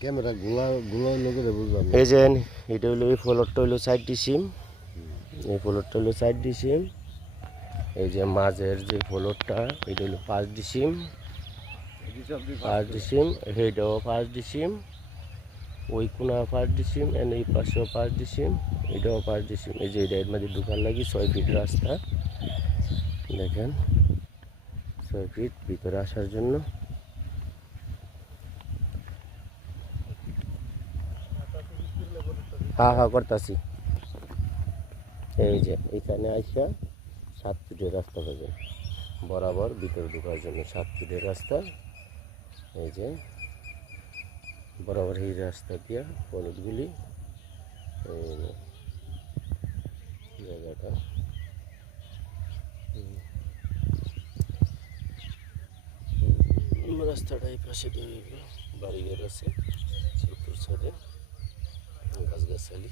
Camera গুলা নগরে বুঝলাম এই যে এটা হলো এই ফ্লোরটা হলো 4টি সিম, এই ফ্লোরটা হলো 4টি সিম। এই যে মাঝের যে ফ্লোরটা এটা হলো 5টি সিম, 5টি সিম, এইটাও 5টি সিম, ওই কোনা 5টি সিম, এই পাশেও 5টি সিম, এটাও 5টি সিম। এই যে এটা এর মধ্যে ঢুকার লাগি 6 ফিট রাস্তা, দেখেন 6 ফিট ভিতরে আসার জন্য। হ্যাঁ করতেছি। এই যে এখানে আইসা 7 ফিটের রাস্তা পাবেন বরাবর ভিতরে ঢোকার জন্য, 7 ফিটের রাস্তা। এই যে বরাবর এই রাস্তা দিয়া পলিটগুলি এই জায়গাটা রাস্তাটা এই পাশে দিয়ে বাড়িঘর আছে, চতুর সাইডে গাছগাছালি।